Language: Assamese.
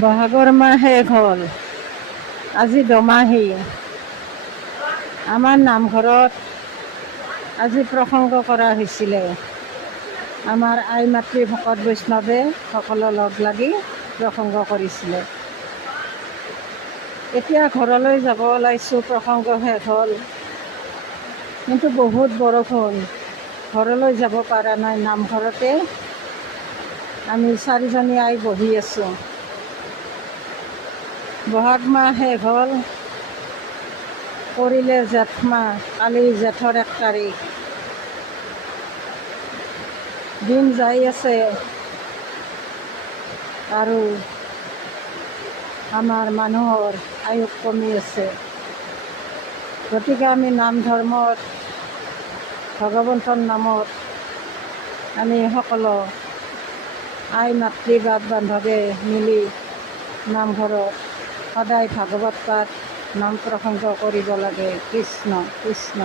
বহাগৰ মাহ শেষ হ'ল, আজি দমাহী। আমাৰ নামঘৰত আজি প্ৰসংগ কৰা হৈছিলে। আমাৰ আই মাতৃ ভকত বৈষ্ণৱে সকলো লগ লাগি প্ৰসংগ কৰিছিলে। এতিয়া ঘৰলৈ যাব ওলাইছোঁ, প্ৰসংগ শেষ হ'ল, কিন্তু বহুত বৰষুণ, ঘৰলৈ যাব পৰা নাই। নামঘৰতে আমি চাৰিজনী আই বহি আছোঁ। বহাগ মাহ শেষ হ'ল, পৰিলে জেঠ মাহ, কালি জেঠৰ 1 তাৰিখ। দিন যাই আছে আৰু আমাৰ মানুহৰ আয়ুস কমি আছে। গতিকে আমি নাম ধৰ্মত, ভগৱন্তৰ নামত আমি সকলো আই মাতৃ বাপ বান্ধৱে মিলি নামঘৰত সদায় ভাগৱত পাঠ, নাম প্ৰসংগ কৰিব লাগে। কৃষ্ণ কৃষ্ণ।